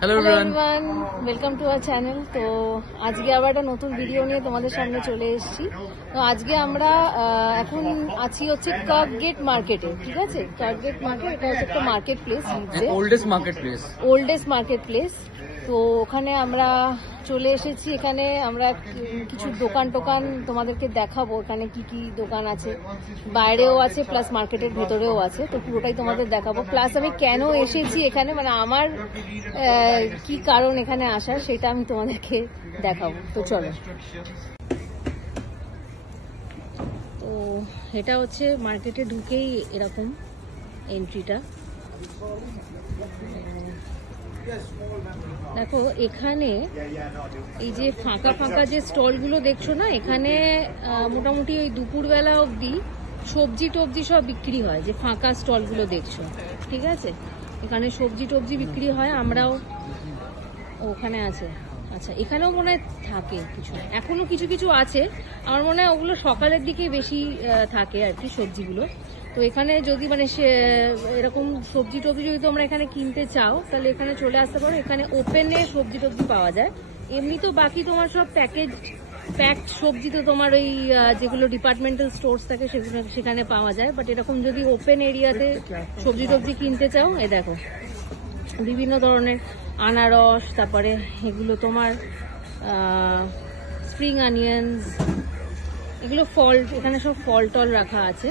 Hello everyone, welcome to our channel. তো আজকে আবার একটা নতুন ভিডিও নিয়ে তোমাদের সামনে চলে এসেছি। তো আজকে আমরা এখন আছি হচ্ছে কার্ক গেট মার্কেটে। ঠিক আছে, কার্ক গেট মার্কেট এটা হচ্ছে একটা market place, oldest market place. তো ওখানে আমরা চলে এসেছি। এখানে আমরা কিছু দোকান টোকান তোমাদেরকে দেখাবো, এখানে কি কি দোকান আছে, বাইরেও আছে প্লাস মার্কেটের ভেতরেও আছে। তো পুরোটাই তোমাদের দেখাবো, প্লাস আমি কেন এসেছি এখানে, মানে আমার কি কারণ এখানে আসার, সেটা আমি তোমাদেরকে দেখাবো। তো চলো। তো এটা হচ্ছে মার্কেটে ঢুকেই এরকম এন্ট্রিটা। দেখো এখানে এই যে ফাঁকা ফাঁকা যে স্টলগুলো দেখছো না, এখানে মোটামুটি ওই দুপুরবেলা অবধি সবজি টবজি সব বিক্রি হয়। যে ফাঁকা স্টলগুলো দেখছো, ঠিক আছে, এখানে সবজি টবজি বিক্রি হয়। আমরাও ওখানে আছে। আচ্ছা, এখানেও মনে হয় থাকে কিছু, এখনো কিছু কিছু আছে। আমার মনে হয় ওগুলো সকালের দিকে বেশি থাকে আর কি, সবজিগুলো। তো এখানে যদি মানে এরকম সবজি টবজি যদি তোমরা এখানে কিনতে চাও, তাহলে এখানে চলে আসতে পারো। এখানে ওপেনে সবজি টবজি পাওয়া যায়। এমনি তো বাকি তোমার সব প্যাকড সবজি তো তোমার ওই যেগুলো ডিপার্টমেন্টাল স্টোর্স থাকে সেখানে পাওয়া যায়। বাট এরকম যদি ওপেন এরিয়াতে সবজি টবজি কিনতে চাও, এ দেখো বিভিন্ন ধরনের আনারস, তারপরে এগুলো তোমার স্প্রিং অনিয়ন্স, এগুলো ফল, এখানে সব ফল টল রাখা আছে।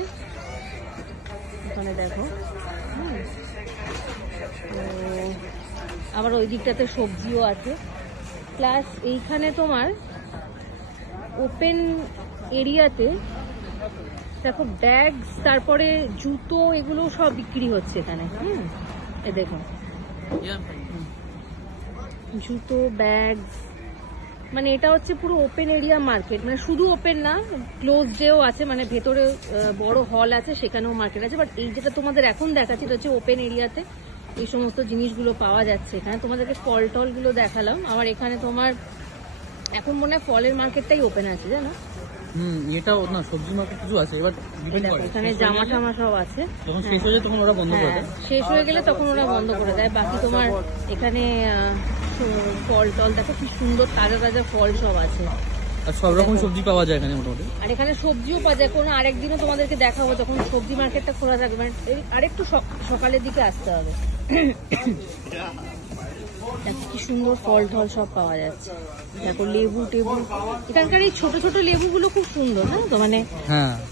এখানে দেখো, আবার ওই দিকটাতে সবজিও আছে। প্লাস এইখানে তোমার ওপেন এরিয়াতে দেখো ব্যাগস, তারপরে জুতো, এগুলো সব বিক্রি হচ্ছে এখানে। এ দেখো জুতো, ব্যাগস, মানে এটা হচ্ছে পুরো ওপেন এরিয়া মার্কেট। মানে শুধু ওপেন না, ক্লোজ ডেও আছে, মানে ভেতরে বড় হল আছে, সেখানেও মার্কেট আছে। বাট এই যেটা তোমাদের এখন দেখাচ্ছি, এটা হচ্ছে ওপেন এরিয়াতে এই সমস্ত জিনিসগুলো পাওয়া যাচ্ছে। এখানে তোমাদেরকে ফল টল গুলো দেখালাম। আবার এখানে তোমার এখন মনে হয় ফলের মার্কেটটাই ওপেন আছে, জানো? এটাও না, সবজি মার্কেট কিছু আছে। এবার এখানে জামা টামা সব আছে। যখন শেষ হয়ে যায় তখন ওরা বন্ধ করে দেয়। শেষ হয়ে গেলে তখন ওরা বন্ধ করে দেয়। বাকি তোমার এখানে ফল টল দেখো কি সুন্দর, তাজা তাজা ফল সব আছে। আর সব রকম সবজি পাওয়া যায় এখানে মোটামুটি। আর এখানে সবজিও পাওয়া যায়। কোনো আরেকদিনও তোমাদেরকে দেখাবো যখন সবজি মার্কেটটা খোলা থাকবে। মানে আরেকটু সকালের দিকে আসতে হবে। কি সুন্দর ফল টল সব পাওয়া যাচ্ছে। দেখো লেবু টেবু, এখানকার এই ছোট ছোট লেবুগুলো খুব সুন্দর, না তো? মানে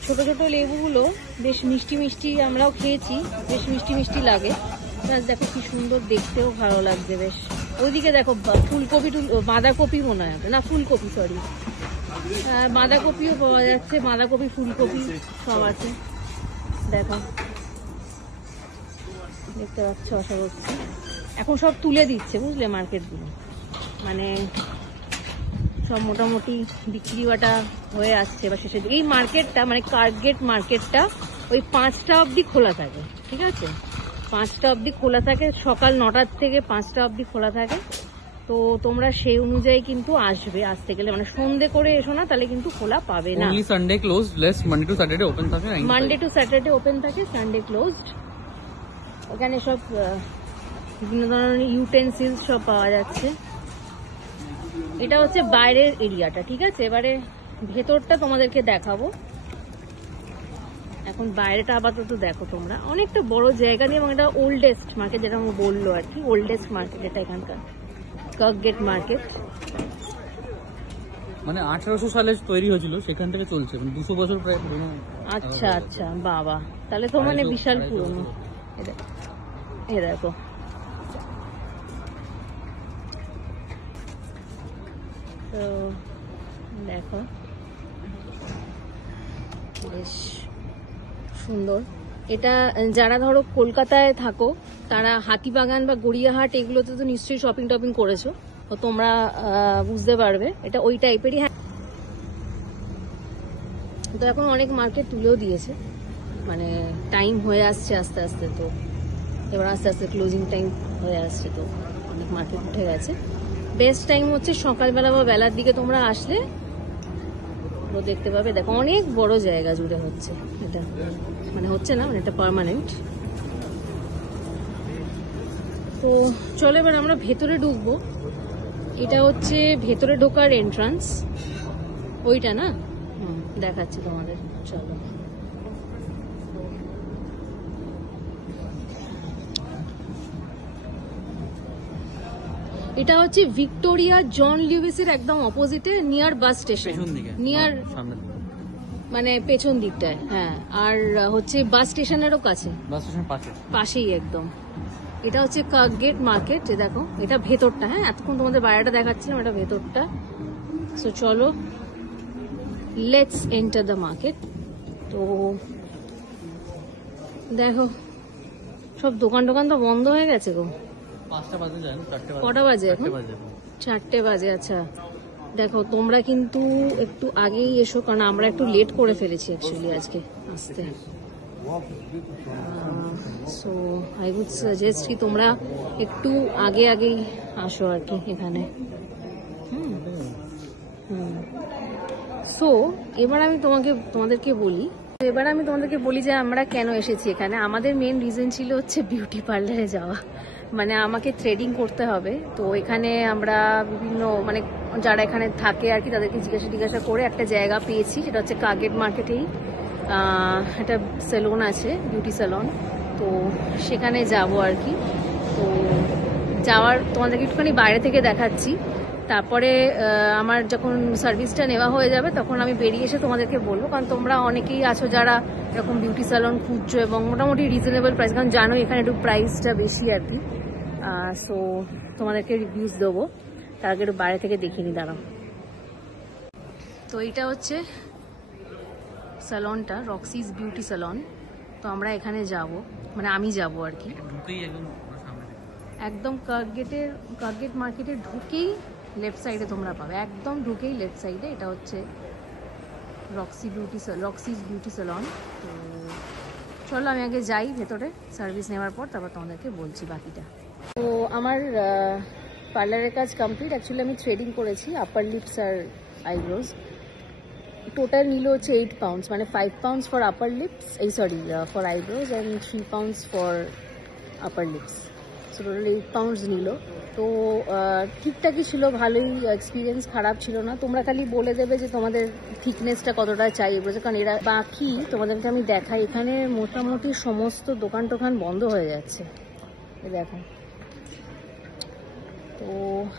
ছোট ছোট লেবুগুলো বেশ মিষ্টি মিষ্টি, আমরাও খেয়েছি, বেশ মিষ্টি মিষ্টি লাগে। দেখো কি সুন্দর, দেখতেও ভালো লাগছে বেশ। ওইদিকে দেখো ফুলকপি, বাঁধাকপি মনে হয়, না ফুলকপি, সরি, বাঁধাকপিও পাওয়া যাচ্ছে। বাঁধাকপি, ফুলকপি সব আছে। দেখো, দেখতে পাচ্ছ, আশা করছি এখন সব তুলে দিচ্ছে, বুঝলে, মার্কেটগুলো। মানে সব মোটামুটি বিক্রি বাটা হয়ে আসছে বা শেষের দিকে। এই মার্কেটটা মানে কার্ক গেট মার্কেটটা ওই 5টা অবধি খোলা থাকে, ঠিক আছে? 5টা অবধি খোলা থাকে, সকাল 9টার থেকে 5টা অবধি খোলা থাকে। তো তোমরা সেই অনুযায়ী কিন্তু আসতে গেলে, মানে সন্ধে করে এসো না, তাহলে কিন্তু খোলা পাবে না। Sunday close, Monday to Saturday open থাকে। মানডে টু স্যাটারডে ওপেন থাকে, সানডে ক্লোজড। এখানে সব বিভিন্ন ধরনের ইউটেন্সিলস সব পাওয়া যাচ্ছে। এটা হচ্ছে বাইরের এরিয়াটা, ঠিক আছে? এবারে ভেতরটা তোমাদেরকে দেখাবো। এখন বাইরেটা আপাতত দেখো তোমরা, অনেকটা বড় জায়গা নিয়ে, এবং এটা ওল্ডেস্ট মার্কেট, যেটা আমি বললো আর কি, ওল্ডেস্ট মার্কেট এটা এখানকার কার্ক গেট মার্কেট। মানে 1800 সালে তৈরি হয়েছিল, সেখান থেকে চলছে, মানে 200 বছর প্রায়। আচ্ছা আচ্ছা, বাবা, তাহলে তো মানে বিশাল পুরনো। এ দেখো, তো দেখো বেশ সুন্দর। এটা যারা ধরো কলকাতায় থাকো, তারা হাতিবাগান বা গড়িয়াহাট এগুলোতে তো নিশ্চয়ই শপিং টপিং করেছো, তো তোমরা বুঝতে পারবে এটা ওই টাইপেরই। হ্যাঁ, তো এখন অনেক মার্কেট তুলেও দিয়েছে, মানে টাইম হয়ে আসছে আস্তে আস্তে। তো এবার আস্তে আস্তে ক্লোজিং টাইম হয়ে আসছে, তো অনেক মার্কেট উঠে গেছে। বেস্ট টাইম হচ্ছে সকালবেলা বা বেলার দিকে তোমরা আসলে দেখতে পাবে। দেখো অনেক বড় জায়গা জুড়ে হচ্ছে এটা, মানে হচ্ছে না, মানে এটা পার্মানেন্ট। তো চলো এবার আমরা ভেতরে ঢুকবো। এটা হচ্ছে ভেতরে ঢোকার এন্ট্রান্স, ওইটা না? দেখাচ্ছি তোমাদের, চলো। এটা হচ্ছে ভিক্টোরিয়া জন লিউইসের একদম অপোজিটে, নিয়ার বাস স্টেশন, নিয়ার মানে পেছন দিকটায়। হ্যাঁ, আর হচ্ছে বাস স্টেশনেরও কাছে, বাস স্টেশন পাশেই একদম। এটা হচ্ছে কার্কগেট মার্কেট, দেখো এটা ভেতরটা। হ্যাঁ, এতক্ষণ তোমাদের বাইরেটা দেখাচ্ছিলাম, এটা ভেতরটা। সো চলো, লেটস এন্টার দ্য মার্কেট। তো দেখো সব দোকান টোকান তো বন্ধ হয়ে গেছে গো। 5টা বাজে যায় না? 4টে বাজে। কটা বাজে এখন? 4টে বাজে। আচ্ছা দেখো, তোমরা কিন্তু একটু আগেই এসো, কারণ আমরা একটু লেট করে ফেলেছি অ্যাকচুয়ালি আজকে আসতে। সো আই উড সাজেস্ট কি তোমরা একটু আগেই আসো আর কি এখানে। সো এবার আমি তোমাদেরকে বলি যে আমরা কেন এসেছি এখানে। আমাদের মেন রিজন ছিল হচ্ছে বিউটি পার্লারে যাওয়া, মানে আমাকে থ্রেডিং করতে হবে। তো এখানে আমরা বিভিন্ন মানে যারা এখানে থাকে আর কি তাদেরকে জিজ্ঞাসা করে একটা জায়গা পেয়েছি, সেটা হচ্ছে কার্কগেট মার্কেটেই একটা সেলুন আছে, বিউটি সেলুন। তো সেখানে যাব আর কি। তো যাওয়ার তোমাদেরকে একটুখানি বাইরে থেকে দেখাচ্ছি, তারপরে আমার যখন সার্ভিসটা নেওয়া হয়ে যাবে তখন আমি বেরিয়ে এসে তোমাদেরকে বলবো, কারণ তোমরা অনেকেই আছো যারা এরকম বিউটি স্যালন খুঁজছো এবং মোটামুটি রিজনেবল প্রাইস, কারণ জানো এখানে একটু প্রাইসটা বেশি আর কি। সো তোমাদেরকে রিভিউজ দেবো, তার আগে একটু বাইরে থেকে দেখিনি, দাঁড়াও। তো এইটা হচ্ছে স্যালনটা, রক্সিস বিউটি স্যালন। তো আমরা এখানে যাব, মানে আমি যাব আর কি। একদম কার্কগেট মার্কেটে ঢুকেই লেফট সাইডে তোমরা পাবে, একদম ঢুকেই লেফট সাইডে। এটা হচ্ছে রক্সিস বিউটি স্যালন। তো চলো আমি আগে যাই ভেতরে, সার্ভিস নেওয়ার পর তারপর তোমাদেরকে বলছি বাকিটা। তো আমার পার্লারের কাজ কমপ্লিট। অ্যাকচুয়ালি আমি থ্রেডিং করেছি আপার লিপস আর আইব্রোজ। টোটাল নিল হচ্ছে 8 পাউন্ডস, মানে 5 pounds for upper lips, for eyebrows and 3 pounds for upper lips. So total 8 pounds নিল। তো ঠিকঠাকই ছিল, ভালোই এক্সপিরিয়েন্স, খারাপ ছিল না। তোমরা খালি বলে দেবে যে তোমাদের থিকনেসটা কতটা চাই এগুলো, কারণ এরা বাকি তোমাদেরকে আমি দেখাই। এখানে মোটামুটি সমস্ত দোকান টোকান বন্ধ হয়ে যাচ্ছে, দেখো। তো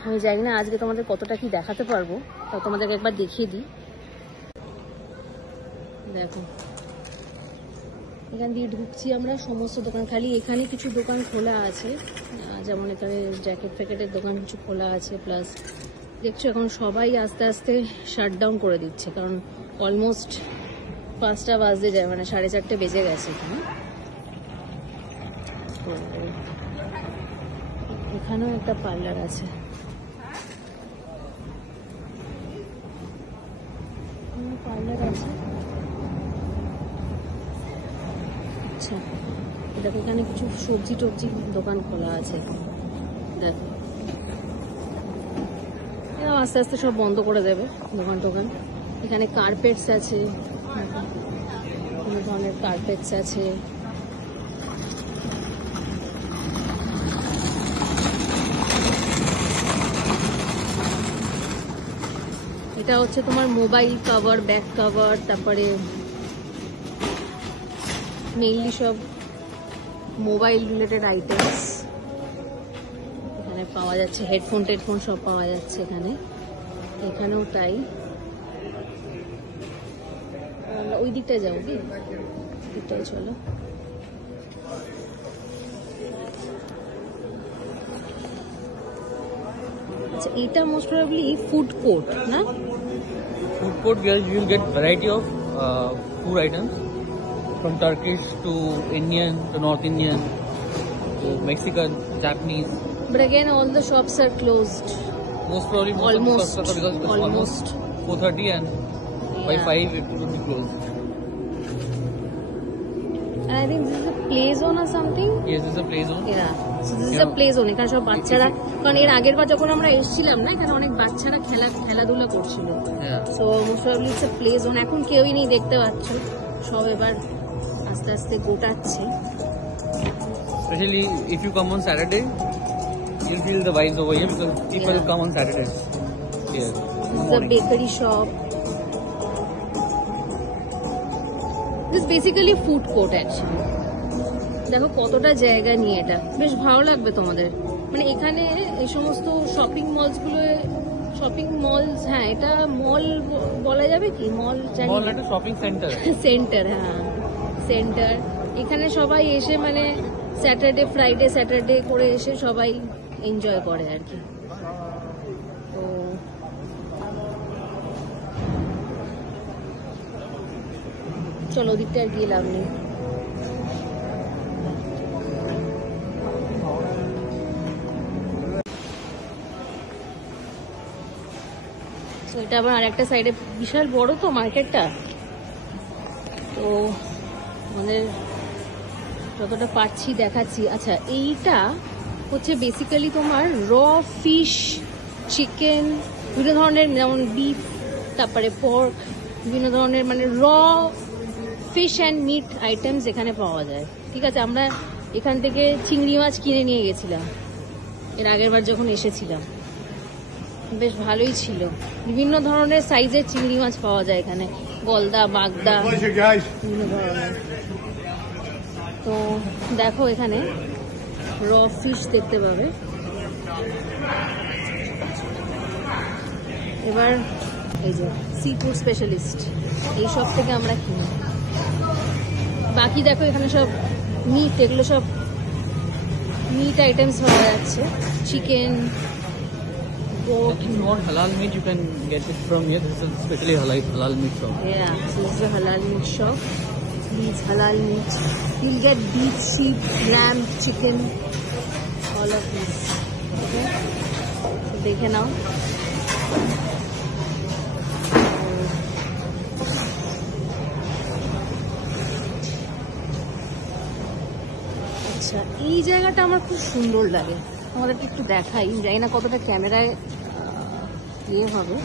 আমি জানি না আজকে তোমাদের কতটা কি দেখাতে পারবো, তা তোমাদেরকে একবার দেখিয়ে দিই। দেখো এখান দিয়ে ঢুকছি আমরা, সমস্ত দোকান খালি, এখানে কিছু দোকান খোলা আছে, যেমন এখানে জ্যাকেট ফ্যাকেটের দোকান কিছু খোলা আছে। প্লাস দেখছো এখন সবাই আস্তে আস্তে শাটডাউন করে দিচ্ছে, কারণ অলমোস্ট 5টা বাজতে যায়, মানে 4:30 বেজে গেছে এখানে। তো এখানেও একটা পার্লার আছে, আচ্ছা দেখো এখানে কিছু সবজি টবজি দোকান খোলা আছে, দেখো আস্তে আস্তে সব বন্ধ করে দেবে দোকান টোকান। এখানে কার্পেটস আছে, বিভিন্ন ধরনের কার্পেটস আছে। এটা হচ্ছে তোমার মোবাইল কভার, ব্যাক কভার, তারপরে মেইনলি সব মোবাইল রিলেটেড আইটেমস এখানে পাওয়া যাচ্ছে। হেডফোন সব পাওয়া যাচ্ছে এখানে, এখানেও তাই। আমরা ওই দিকটায় যাবো কি, দিকটায় চলো। আচ্ছা এটা মোস্ট প্রবাবলি ফুড কোর্ট না? Food court, where you will get variety of food items, from Turkish to Indian to North Indian to Mexican, Japanese. But again, all the shops are closed. Most probably Almost. because it's almost 4:30 and by 5 it will be closed. And I think this is a play zone or something. Yes, this is a play zone. Yeah. So this is a play zone. এখানে সব বাচ্চারা, কারণ এর আগের বার যখন আমরা এসেছিলাম না, এখানে অনেক বাচ্চারা খেলাধুলা করছিল। So most probably it's a play zone. এখন কেউই নেই, দেখতে পাচ্ছ সব এবার আস্তে আস্তে গোটাচ্ছে। Especially if you come on Saturday, can feel the vibes over here because people Yeah. come on Saturdays here. This is a bakery shop. This is basically a food court actually. দেখো কতটা জায়গা নিয়ে এটা, বেশ ভালো লাগবে তোমাদের। মানে এখানে এই সমস্ত শপিং মলস, হ্যাঁ এটা মল বলা যাবে কি, মল জানি Mall at a shopping center. Centre, হ্যাঁ সেন্টার। এখানে সবাই এসে মানে স্যাটারডে করে এসে সবাই এনজয় করে আর কি। তো চলো ওদিকটা আর গিয়ে লাভ নেই। তো এটা আবার আরেকটা সাইডে, বিশাল বড় তো মার্কেটটা, তো আমাদের যতটা পারছি দেখাচ্ছি। আচ্ছা এইটা হচ্ছে বেসিক্যালি তোমার র ফিশ, চিকেন, বিভিন্ন ধরনের, যেমন বিফ, তারপরে পর্ক, বিভিন্ন ধরনের মানে র ফিশ অ্যান্ড মিট আইটেমস এখানে পাওয়া যায়। ঠিক আছে, আমরা এখান থেকে চিংড়ি মাছ কিনে নিয়ে গেছিলাম এর আগের বার যখন এসেছিলাম, বেশ ভালোই ছিল। বিভিন্ন ধরনের সাইজের চিংড়ি মাছ পাওয়া যায় এখানে, গলদা, বাগদা, বিভিন্ন ধরনের। তো দেখো এখানে র ফিশ দেখতে পাবে। এবার এই যে সি ফুড স্পেশালিস্ট, এই সব থেকে আমরা কিনি। বাকি দেখো এখানে সব মিট, এগুলো সব মিট আইটেমস পাওয়া যাচ্ছে, chicken, If you want halal meat, you can get it from here. This is a specially halal meat shop. Yeah, so this is a halal meat shop. These halal meat. You'll get beef, sheep, lamb, chicken, all of these. Okay? So দেখে নাও। আচ্ছা এই জায়গাটা আমার খুব সুন্দর লাগে, আমাদেরকে একটু দেখাই। জানি না কতটা ক্যামেরায় ইয়ে হবে,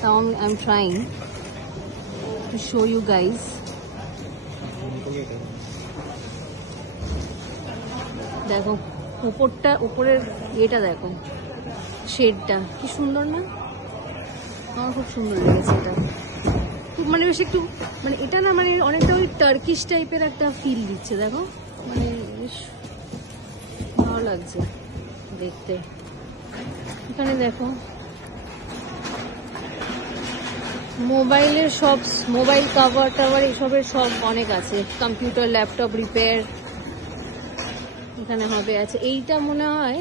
তাও I am trying to show you guys. দেখো উপরের ইয়েটা দেখো, শেডটা কি সুন্দর না, আমার খুব সুন্দর লেগেছে এটা। খুব মানে বেশ একটু মানে এটা না মানে অনেকটা ওই টার্কিশ টাইপের একটা ফিল দিচ্ছে, দেখো মানে বেশ ভালো লাগছে দেখতে। এখানে দেখো মোবাইলের সব, মোবাইল কাভার টাভার এসবের সব অনেক আছে, কম্পিউটার, ল্যাপটপ রিপেয়ার এখানে হবে। আছে এইটা মনে হয়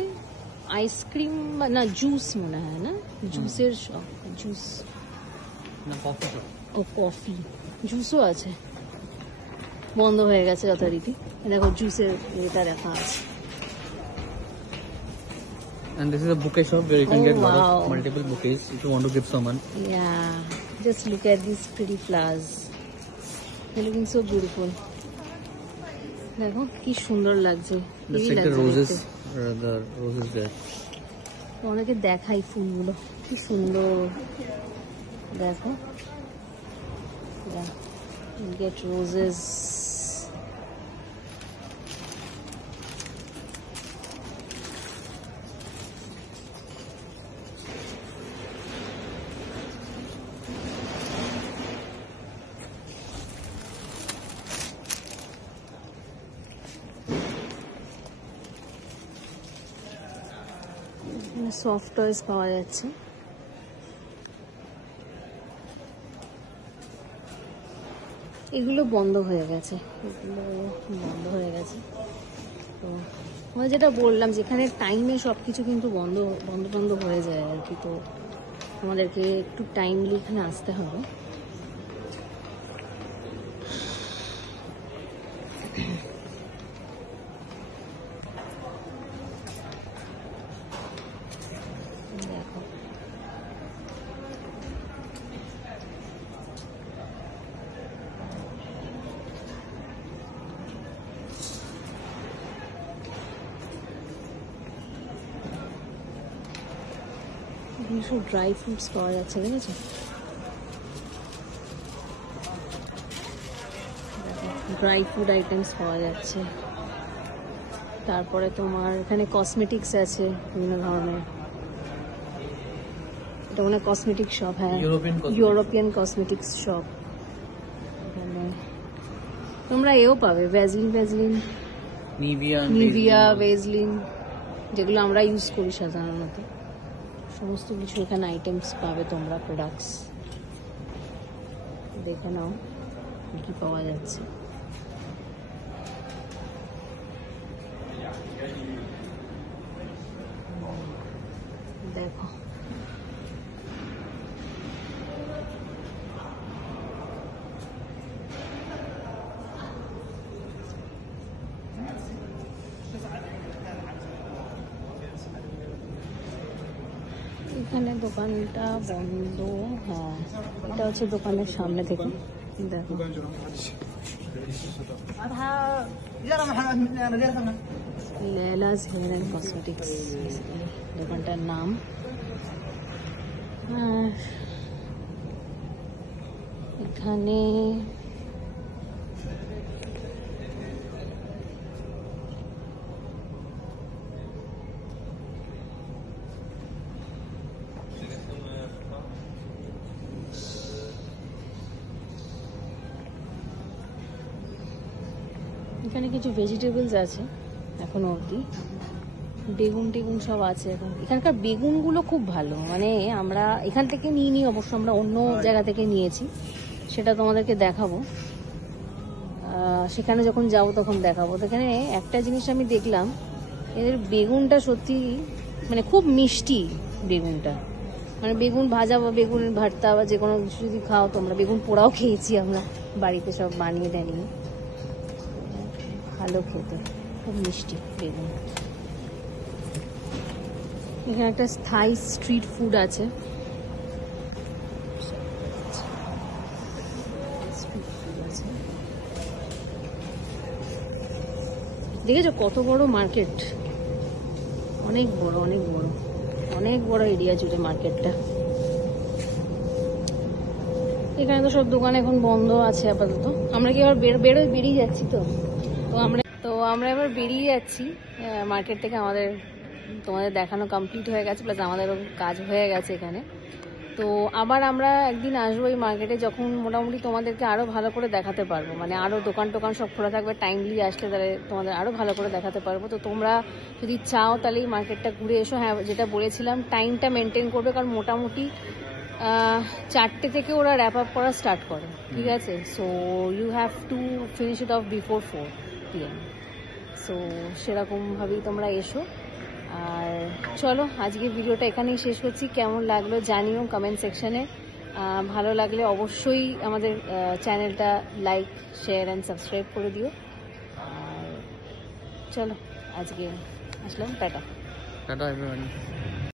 আইসক্রিম না জুস মনে হয়, না জুসের shop, juice No, coffee shop. ও কফি, জুসও আছে, বন্ধ হয়ে গেছে যথারীতি। দেখো জুসের এটা দেখা আছে। And this is a bouquet shop where you can Oh, get lot wow. of multiple bouquets if you want to give someone. Yeah, just look at these pretty flowers. They're looking so beautiful. দেখো কি সুন্দর লাগছে। Let's heavy take the লাগছে roses. দেখতে। The roses there. অনেকে দেখাই ফুলগুলো কি সুন্দর, দেখো গেট রোজেস। সফট টয়েস পাওয়া যাচ্ছে। এগুলো বন্ধ হয়ে গেছে, তো আমরা যেটা বললাম যেখানে টাইমে সবকিছু কিন্তু বন্ধ হয়ে যায় আর কি, তো আমাদেরকে একটু টাইমলি এখানে আসতে হবে। দেখো সব ড্রাই ফ্রুটস পাওয়া যাচ্ছে, দেখেছো ড্রাই ফ্রুট আইটেমস পাওয়া যাচ্ছে। তারপরে তোমার এখানে কসমেটিক্স আছে বিভিন্ন ধরনের। এটা মানে কসমেটিক শপ, হ্যাঁ, ইউরোপিয়ান কসমেটিক্স শপ। এখানে তোমরা এও পাবে ভ্যাজলিন, নিভিয়া, ভেজলিন, যেগুলো আমরা ইউজ করি সাধারণত। সমস্ত কিছু এখানে আইটেমস পাবে তোমরা, প্রোডাক্টস। দেখে নাও কি পাওয়া যাচ্ছে। দেখো এখানে দোকানটা বন্ধ, হ্যাঁ, এটা হচ্ছে দোকানের সামনে থেকে। দেখো লেলাস হেয়ার অ্যান্ড কসমেটিক্স দোকানটার নাম। আর এখানে এখানে কিছু ভেজিটেবলস আছে এখনো অবধি, বেগুন টেগুন সব আছে এখন। এখানকার বেগুনগুলো খুব ভালো, মানে আমরা এখান থেকে নিই, অবশ্য আমরা অন্য জায়গা থেকে নিয়েছি, সেটা তোমাদেরকে দেখাবো সেখানে যখন যাবো তখন দেখাবো। তো এখানে একটা জিনিস আমি দেখলাম, এদের বেগুনটা সত্যি মানে খুব মিষ্টি বেগুনটা, মানে বেগুন ভাজা বা বেগুন ভর্তা বা যে কোনো কিছু যদি খাও তোমরা, বেগুন পোড়াও খেয়েছি আমরা বাড়িতে, সব বানিয়ে টানিয়ে, ভালো খেতে, খুব মিষ্টি বেগুন। এখানে একটা থাই স্ট্রিট ফুড আছে, দেখেছো কত বড় মার্কেট, অনেক বড় অনেক বড় অনেক বড় এরিয়া জুড়ে মার্কেটটা। এখানে তো সব দোকান এখন বন্ধ আছে আপাতত। আমরা কি আবার বেরিয়ে যাচ্ছি, তো আমরা এবার বেরিয়ে যাচ্ছি মার্কেট থেকে। তোমাদের দেখানো কমপ্লিট হয়ে গেছে, প্লাস আমাদেরও কাজ হয়ে গেছে এখানে। তো আবার আমরা একদিন আসবো এই মার্কেটে, যখন মোটামুটি তোমাদেরকে আরো ভালো করে দেখাতে পারবো, মানে আরো দোকান টোকান সব খোলা থাকবে, টাইমলি আসলে তাহলে তোমাদের আরো ভালো করে দেখাতে পারবো। তো তোমরা যদি চাও তাহলে এই মার্কেটটা ঘুরে এসো। হ্যাঁ, যেটা বলেছিলাম টাইমটা মেনটেন করবে, কারণ মোটামুটি 4টে থেকে ওরা র্যাপ আপ করা স্টার্ট করে, ঠিক আছে? So you have to finish it off before 4 PM। So সেরকমভাবেই তোমরা এসো। আর চলো, আজকে ভিডিওটা এখানেই শেষ করছি। কেমন লাগলো জানিও কমেন্ট সেকশনে। ভালো লাগলে অবশ্যই আমাদের চ্যানেলটা লাইক, শেয়ার অ্যান্ড সাবস্ক্রাইব করে দিও। আর চলো, আজকে আসলাম, টাটা। Tata everyone.